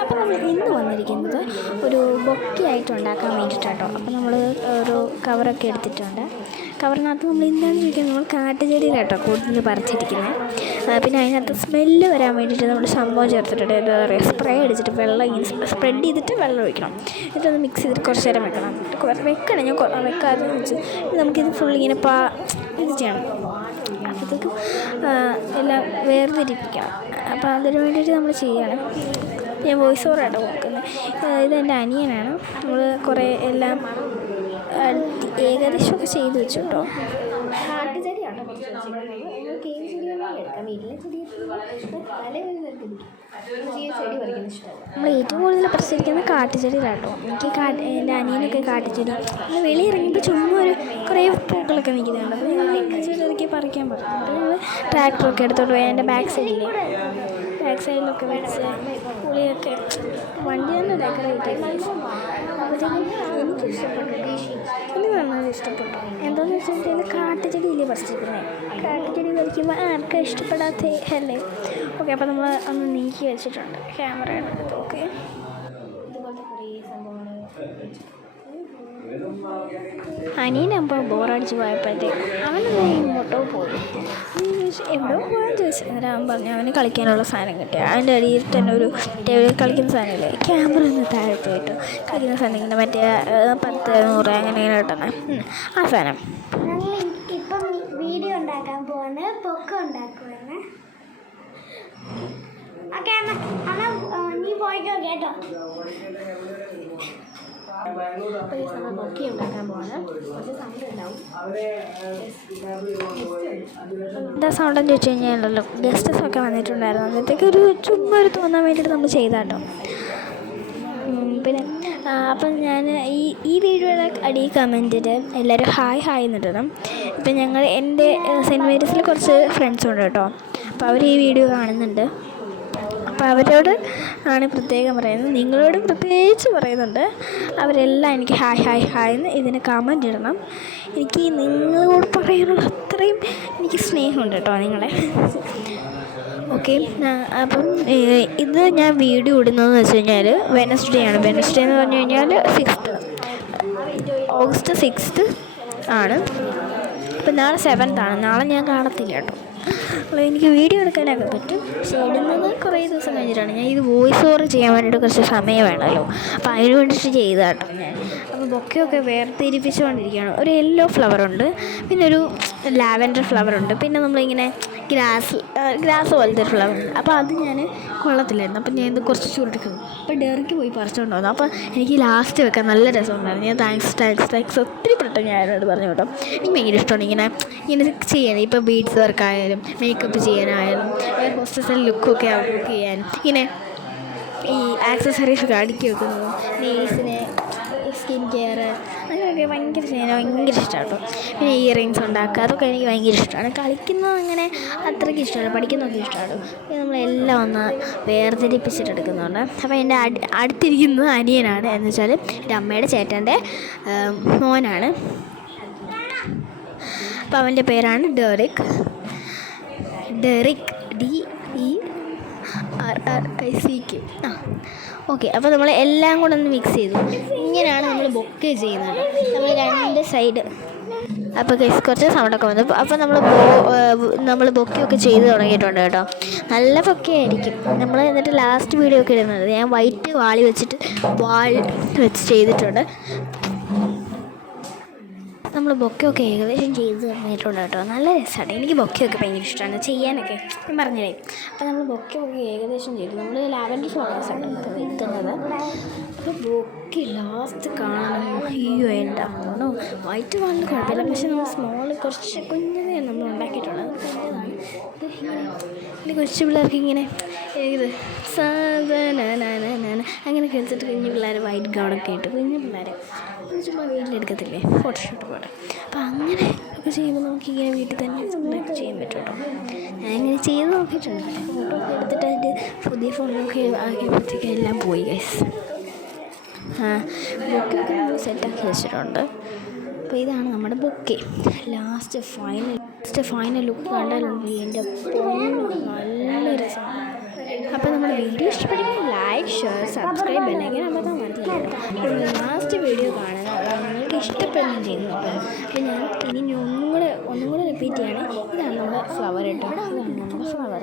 അപ്പോൾ നമ്മൾ ഇന്ന് വന്നിരിക്കുന്നത് ഒരു ബൊക്കെ ആയിട്ട് ഉണ്ടാക്കാൻ വേണ്ടിയിട്ടാട്ടോ. അപ്പോൾ നമ്മൾ ഒരു കവറൊക്കെ എടുത്തിട്ടുണ്ട്. കവറിനകത്ത് നമ്മൾ എന്താണെന്ന് ചോദിക്കുന്നത്, നമ്മൾ കാട്ടുചെടിയിലാട്ടോ കൂടുതൽ പറിച്ചിരിക്കുന്നത്. പിന്നെ അതിനകത്ത് സ്മെല്ല് വരാൻ വേണ്ടിയിട്ട് നമ്മൾ സംഭവം ചേർത്തിട്ടുണ്ട്. എന്താ പറയുക, സ്പ്രേ അടിച്ചിട്ട് വെള്ളം ഇങ്ങനെ സ്പ്രെഡ് ചെയ്തിട്ട് വെള്ളം ഒഴിക്കണം. എന്നിട്ടൊന്ന് മിക്സ് ചെയ്തിട്ട് കുറച്ച് നേരം വെക്കണം. വെക്കണം, ഞാൻ വെക്കാതെ വെച്ച് നമുക്കിത് ഫുൾ ഇങ്ങനെ ഇത് ചെയ്യണം. അപ്പോഴത്തേക്കും എല്ലാം വേർതിരിപ്പിക്കണം. അപ്പോൾ അതിന് വേണ്ടിയിട്ട് നമ്മൾ ചെയ്യണം. ഞാൻ വോയിസ് ഓവറായിട്ട് നോക്കുന്നത്. ഇതെൻ്റെ അനിയനാണ്. നമ്മൾ കുറേ എല്ലാം ഏകദേശമൊക്കെ ചെയ്ത് വെച്ചു കേട്ടോ. കാട്ടുചെടിയാണ് നമ്മൾ ഏറ്റവും കൂടുതൽ പറിച്ചിരിക്കുന്നത് കാട്ടുചെടിയിലാട്ടോ. എൻ്റെ അനിയനൊക്കെ കാട്ടുചെടി നമ്മൾ വെളിയിറങ്ങിയപ്പോൾ ചുമ്മാ കുറേ പൂക്കളൊക്കെ നിൽക്കുന്നുണ്ട്. അപ്പോൾ ഞങ്ങൾ ചെടിയൊക്കെ പറിക്കാൻ പറ്റും. അപ്പോൾ ഞങ്ങൾ ട്രാക്ടറൊക്കെ എടുത്തോണ്ട് പോയി എൻ്റെ ബാക്ക് സൈഡിലൊക്കെ വെച്ച് പുളിയൊക്കെ വണ്ടി തന്നെ ഡെക്കറേറ്റ് ചെയ്ത്. അപ്പോഴത്തേക്കും എനിക്ക് നന്നായി ഇഷ്ടപ്പെട്ടു. എന്താണെന്ന് വെച്ചിട്ടുണ്ടെങ്കിൽ കാട്ടുചെടിയില്ലേ പറിച്ചിരിക്കുന്നത്. കാട്ടുചെടി പറിക്കുമ്പോൾ ആർക്കും ഇഷ്ടപ്പെടാത്ത അല്ലേ. ഓക്കെ, അപ്പോൾ നമ്മൾ ഒന്ന് നീക്കി വെച്ചിട്ടുണ്ട് ക്യാമറയുടെ അടുത്ത്. ഓക്കെ, ഇതുപോലത്തെ കുറേ സംഭവങ്ങൾ അനിയനപ്പോൾ ബോറടിച്ച് പോയപ്പോഴത്തേക്ക് അവനൊന്ന് ഇങ്ങോട്ടോ പോയി. എവിടെയോ പോകാൻ ചോദിച്ചു. അന്നേരം അവൻ പറഞ്ഞു അവന് കളിക്കാനുള്ള സാധനം കിട്ടിയ അതിൻ്റെ അടിയിൽ തന്നെ ഒരു ടേബിളിൽ കളിക്കുന്ന സാധനമില്ലേ, ക്യാമറ ഒന്ന് താഴത്ത് കിട്ടും കളിക്കുന്ന സാധനം ഇങ്ങനെ മറ്റേ 10, 100 അങ്ങനെ ഇങ്ങനെ കിട്ടുന്നത് ആ സാധനം. ഇപ്പം വീഡിയോ ഉണ്ടാക്കാൻ പോവാണ്, പൊക്കം ഉണ്ടാക്കുവാണ്. ഓക്കെ നീ പോയിക്കോ കേട്ടോ. ബൊക്കെ ഉണ്ടാക്കാൻ പോവാണ്. കുറച്ച് സൗണ്ട് ഉണ്ടാവും. എന്താ സൗണ്ടെന്ന് ചോദിച്ചു കഴിഞ്ഞാലല്ലോ, ഗസ്റ്റസൊക്കെ വന്നിട്ടുണ്ടായിരുന്നു. അന്നത്തേക്ക് ചുമ്മാ തോന്നാൻ വേണ്ടിയിട്ട് നമ്മൾ ചെയ്താട്ടോ. പിന്നെ അപ്പം ഞാൻ ഈ വീഡിയോയുടെ അടിയിൽ കമൻറ്റിൽ എല്ലാവരും ഹായ് എന്നിടണം. ഇപ്പം എൻ്റെ സെൻറ്റ് മേരീസിൽ കുറച്ച് ഫ്രണ്ട്സുണ്ട് കേട്ടോ. അപ്പോൾ അവർ ഈ വീഡിയോ കാണുന്നുണ്ട്. അപ്പോൾ അവരോട് ആണ് പ്രത്യേകം പറയുന്നത്, നിങ്ങളോട് പ്രത്യേകിച്ച് പറയുന്നുണ്ട്. അവരെല്ലാം എനിക്ക് ഹായ് എന്ന് ഇതിന് കമൻറ്റ് ഇടണം. എനിക്ക് നിങ്ങളോട് പറയാനുള്ള അത്രയും എനിക്ക് സ്നേഹമുണ്ട് കേട്ടോ നിങ്ങളെ. ഓക്കെ, അപ്പം ഇത് ഞാൻ വീഡിയോ ഇടുന്നതെന്ന് വെച്ച് കഴിഞ്ഞാൽ വെനസ്ഡേ ആണ്. വെനസ്ഡേ എന്ന് പറഞ്ഞു കഴിഞ്ഞാൽ ഓഗസ്റ്റ് 6 ആണ്. അപ്പം നാളെ 7th ആണ്. നാളെ ഞാൻ കാണത്തില്ല കേട്ടോ. എനിക്ക് വീഡിയോ എടുക്കാനൊക്കെ പറ്റും, പക്ഷേ ഇടുന്നത് കുറേ ദിവസം കഴിഞ്ഞിട്ടാണ്. ഞാൻ ഇത് വോയിസ് ഓവർ ചെയ്യാൻ വേണ്ടിയിട്ട് കുറച്ച് സമയം വേണമല്ലോ. അപ്പോൾ അതിന് വേണ്ടിയിട്ട് ചെയ്തതാട്ടോ ഞാൻ. അപ്പോൾ ബൊക്കെയൊക്കെ വേർതിരിപ്പിച്ചുകൊണ്ടിരിക്കുകയാണ്. ഒരു യെല്ലോ ഫ്ലവറുണ്ട്, പിന്നെ ഒരു ലാവൻഡർ ഫ്ലവറുണ്ട്, പിന്നെ നമ്മളിങ്ങനെ ഗ്രാസ് പോലത്തെ ഒരു ഫ്ലവറുണ്ട്. അപ്പോൾ അത് ഞാൻ കൊള്ളത്തില്ലായിരുന്നു. അപ്പോൾ ഞാൻ ഇത് കുറച്ച് ചുരുട്ടിക്കുന്നു. അപ്പോൾ ഡെറിക്ക് പോയി പറിച്ചുകൊണ്ട് വന്നു. അപ്പോൾ എനിക്ക് ലാസ്റ്റ് വെക്കാൻ നല്ല രസമുണ്ടായിരുന്നു. ഞാൻ താങ്ക്സ് ഒത്തിരി പെട്ടെന്ന് ഞാൻ എന്നോട് പറഞ്ഞു കേട്ടോ. എനിക്ക് ഭയങ്കര ഇഷ്ടമാണ് ഇങ്ങനെ ചെയ്യാൻ. ഇപ്പോൾ ബീഡ്സ് വർക്കായാലും മേക്കപ്പ് ചെയ്യാനായാലും ഹോസ്റ്റൽ ലുക്കൊക്കെ ഔട്ട്ലുക്ക് ചെയ്യാൻ ഇങ്ങനെ ഈ ആക്സസറീസൊക്കെ അടുക്കി വെക്കുന്നത്, നെയിൽസിന് സ്കിൻ കെയർ അങ്ങനെയൊക്കെ ഭയങ്കര ഇഷ്ടമാണ് കേട്ടോ. പിന്നെ ഇയറിങ്സ് ഉണ്ടാക്കുക, അതൊക്കെ എനിക്ക് ഭയങ്കര ഇഷ്ടമാണ്. കളിക്കുന്നത് അങ്ങനെ അത്രയ്ക്ക് ഇഷ്ടമല്ല, പഠിക്കുന്നതൊക്കെ ഇഷ്ടമാണ്. പിന്നെ നമ്മളെല്ലാം ഒന്ന് വേർതിരിപ്പിച്ചിട്ടെടുക്കുന്നുണ്ട്. അപ്പോൾ എൻ്റെ അടുത്തിരിക്കുന്നത് അനിയനാണ്, എന്ന് വെച്ചാൽ എൻ്റെ അമ്മയുടെ ചേട്ടൻ്റെ മോനാണ്. അപ്പോൾ അവൻ്റെ പേരാണ് ഡെറിക് DERRICK. ഓക്കെ, അപ്പോൾ നമ്മൾ എല്ലാം കൂടെ ഒന്ന് മിക്സ് ചെയ്തു. ഇങ്ങനെയാണ് നമ്മൾ ബൊക്കെ ചെയ്യുന്നത്. നമ്മൾ 2 സൈഡ്. അപ്പോൾ കുറച്ച് സൗണ്ടൊക്കെ വന്നു. അപ്പോൾ നമ്മൾ ബൊക്കെയൊക്കെ ചെയ്ത് തുടങ്ങിയിട്ടുണ്ട് കേട്ടോ. നല്ല ബൊക്കെ ആയിരിക്കും. നമ്മൾ എന്നിട്ട് ലാസ്റ്റ് വീഡിയോ ഒക്കെ ഇടുന്നത് ഞാൻ വൈറ്റ് വാൾ വെച്ച് ചെയ്തിട്ടുണ്ട്. നമ്മൾ ബൊക്കെയൊക്കെ ഏകദേശം ചെയ്ത് തന്നിട്ടുണ്ട് കേട്ടോ. നല്ല രസമാണ്. എനിക്ക് ബൊക്കെയൊക്കെ ഭയങ്കര ഇഷ്ടമാണ് ചെയ്യാനൊക്കെ, ഞാൻ പറഞ്ഞതേ. അപ്പോൾ നമ്മൾ ബൊക്കെയൊക്കെ ഏകദേശം ചെയ്തു. നമ്മൾ ലാവൻഡർ ഫ്ലവേഴ്സാണ് ഇപ്പോൾ എത്തുന്നത്. അപ്പോൾ ബൊക്കെ ലാസ്റ്റ് കാണണം. അയ്യോ എൻ്റെ അമ്മോ, വൈറ്റ് വാളിന് കുഴപ്പമില്ല, പക്ഷേ നമ്മൾ കുറച്ച് കുഞ്ഞതേ നമ്മൾ ഉണ്ടാക്കിയിട്ടുള്ളത്. പിന്നെ കൊച്ചു പിള്ളേർക്ക് ഇങ്ങനെ ഇത് അങ്ങനെ കളിച്ചിട്ട് കുഞ്ഞു പിള്ളേർ വൈറ്റ് ഗൗണൊക്കെ ഇട്ട് കുഞ്ഞു പിള്ളേർ ചുമ്മാ വീട്ടിലെടുക്കത്തില്ലേ ഫോട്ടോഷൂട്ട് പോലെ. അപ്പോൾ അങ്ങനെ ഒക്കെ ചെയ്യുമ്പോൾ നമുക്കിങ്ങനെ വീട്ടിൽ തന്നെ ഒക്കെ ചെയ്യാൻ പറ്റും കേട്ടോ. ഞാനിങ്ങനെ ചെയ്ത് നോക്കിയിട്ടുണ്ട്. ഫോട്ടോ ഒക്കെ എടുത്തിട്ട് അതിൻ്റെ പുതിയ ഫോണിലൊക്കെ ആക്കിയപ്പോഴത്തേക്ക് എല്ലാം പോയി ഗൈസ്. ബൊക്കെയൊക്കെ നമ്മൾ സെറ്റാക്കി വെച്ചിട്ടുണ്ട്. അപ്പോൾ ഇതാണ് നമ്മുടെ ബൊക്കെ. ലാസ്റ്റ് ഫൈനൽ ലുക്ക് കണ്ടാലുണ്ട് എൻ്റെ പൊന്നു നല്ല രസമാണ്. അപ്പോൾ നമ്മൾ വീഡിയോ ഇഷ്ടപ്പെടുമെങ്കിൽ ലൈക്ക് ഷെയർ സബ്സ്ക്രൈബ് അല്ലെങ്കിൽ അമർത്താൻ മറക്കില്ല. ലാസ്റ്റ് വീഡിയോ കാണുക, അതാണ് നിങ്ങൾക്ക് ഇഷ്ടപ്പെടുകയും ചെയ്യുന്നു. അപ്പോൾ ഞാൻ ഇനി ഒന്നും കൂടെ റിപ്പീറ്റ് ചെയ്യണം. ഇതാണ് നമ്മുടെ ഫ്ലവർ കേട്ടോ, ഇതാണ് നമ്മുടെ ഫ്ലവർ.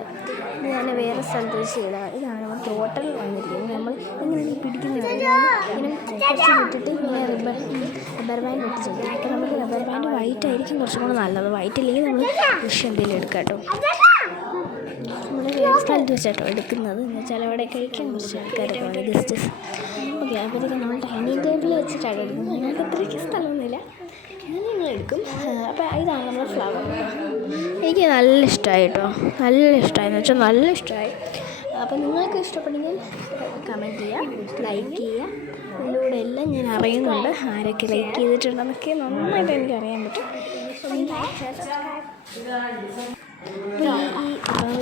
ഇത് ഞാൻ വേറെ സ്ഥലത്ത് വെച്ച് ചെയ്തതാണ്. ഇതാണ് നമ്മൾ ടോട്ടൽ വന്നിരിക്കുന്നത്. നമ്മൾ ഇങ്ങനെ പിടിക്കുന്നത് ഇങ്ങനെ കുറച്ച് വിട്ടിട്ട് ഇങ്ങനെ റബ്ബർ ബാൻഡ് ഇട്ട് ചെയ്യും. അപ്പോൾ നമുക്ക് റബ്ബർ ബാൻഡ് വൈറ്റ് ആയിരിക്കും കുറച്ചും കൂടെ നല്ലത്. വൈറ്റ് ഇല്ലെങ്കിൽ നമ്മൾ ബ്രഷ് എന്തെങ്കിലും എടുക്കാം കേട്ടോ. നമ്മൾ വേറെ സ്ഥലത്ത് വെച്ചാട്ടോ എടുക്കുന്നത്. എന്ന് വെച്ചാൽ അവിടെ കഴിക്കാൻ കുറച്ച് ആൾക്കാരൊക്കെ ഉണ്ട്, ഗസ്റ്റസ്. ഓക്കെ, അപ്പോഴത്തേക്കും നമ്മൾ ഡൈനിങ് ടേബിൾ വെച്ചിട്ടാണ് എടുക്കുന്നത്. ഞങ്ങൾക്ക് അത്രയ്ക്ക് സ്ഥലമൊന്നുമില്ല, ഞാൻ നിങ്ങൾ എടുക്കും. അപ്പോൾ ഇതാണ് നമ്മുടെ ഫ്ലവർ കേട്ടോ. എനിക്ക് നല്ല ഇഷ്ടമായി കേട്ടോ, നല്ല ഇഷ്ടമായി എന്ന് വെച്ചാൽ നല്ല ഇഷ്ടമായി. അപ്പോൾ നിങ്ങൾക്ക് ഇഷ്ടപ്പെട്ടെങ്കിൽ കമൻറ്റ് ചെയ്യുക, ലൈക്ക് ചെയ്യുക. ഇതിലൂടെ എല്ലാം ഞാൻ അറിയുന്നുണ്ട്, ആരൊക്കെ ലൈക്ക് ചെയ്തിട്ടുണ്ടെന്നൊക്കെ നന്നായിട്ട് എനിക്ക് അറിയാൻ പറ്റും.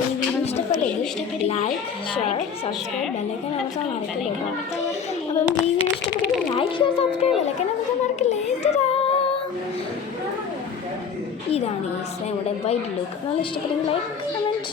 ഈ വീഡിയോ ഇഷ്ടപ്പെട്ടെങ്കിൽ ലൈക്ക് ഷെയർ സബ്സ്ക്രൈബ് ബെല്ലൈക്കൻ അമർത്താൻ മറക്കില്ല. അപ്പം ഈ വീഡിയോ ഇഷ്ടപ്പെട്ടെങ്കിൽ ലൈക്ക് ഷെയർ സബ്സ്ക്രൈബ് ബെല്ലൈക്കൻ അമർത്താൻ മറക്കില്ലേ. ഇതാണ് നമ്മുടെ വൈറ്റ് ലുക്ക്. നല്ല ഇഷ്ടപ്പെട്ടെങ്കിൽ ലൈക്ക് കമൻറ്റ്.